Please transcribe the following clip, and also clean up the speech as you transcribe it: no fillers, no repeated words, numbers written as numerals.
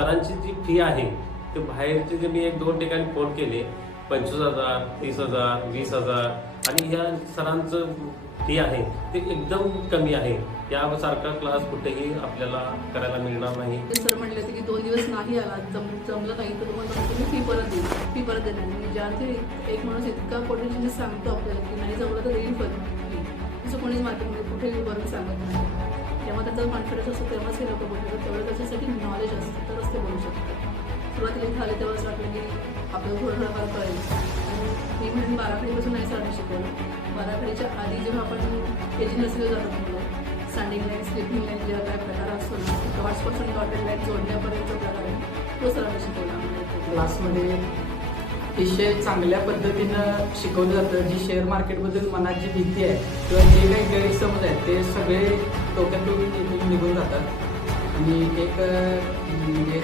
सरांची जी फी आहे ते बाहेरचे जे मी 1-2 ठिकाणी फोन केले 25,000, 30,000, 20,000 आणि ह्या सरांचं फी आहे ते एकदम कमी आहे. यासारखा क्लास कुठेही आपल्याला करायला मिळणार नाही. सर म्हटले होते की 2 दिवस नाही आला जमलं नाही तर तुम्हाला तुम्ही फी परत देणार नाही. ज्यामध्ये एक माणूस इतका पोटेन्शियली सांगतो आपल्याला की नाही जमलं तर देईल परत फी, असं कोणीच मार्केटमध्ये कुठेही वरून सांगत नाही. तेव्हा त्यांचा कॉन्फिडन्स असतो तेव्हाच हे लोक बोलतात. तेवढं त्याच्यासाठी नॉलेज असतं तरच ते बोलू शकतात. सुरुवातीला इथं आले तेव्हा असं वाटलं की आपल्याला थोडंफार कळेल. आणि मी म्हणून बाराखडीपासून नाही सरांनी शिकवलं. बाराखडीच्या आधी जेव्हा आपण केजी नसले जातो मुलं स्टँडिंग लाईन स्लिपिंग लाईन जेव्हा काय प्रकार असतो ना डॉट्सपासून डॉटेड लाईन जोडण्यापर्यंत प्रकार आहे तो सरांनी शिकवला. क्लासमध्ये अतिशय चांगल्या पद्धतीनं शिकवलं जातं. जी शेअर मार्केटबद्दल मनात जी भीती आहे किंवा जे काही गैरसमज आहेत ते सगळे टोक्यातून निघून जातात. आणि एक म्हणजे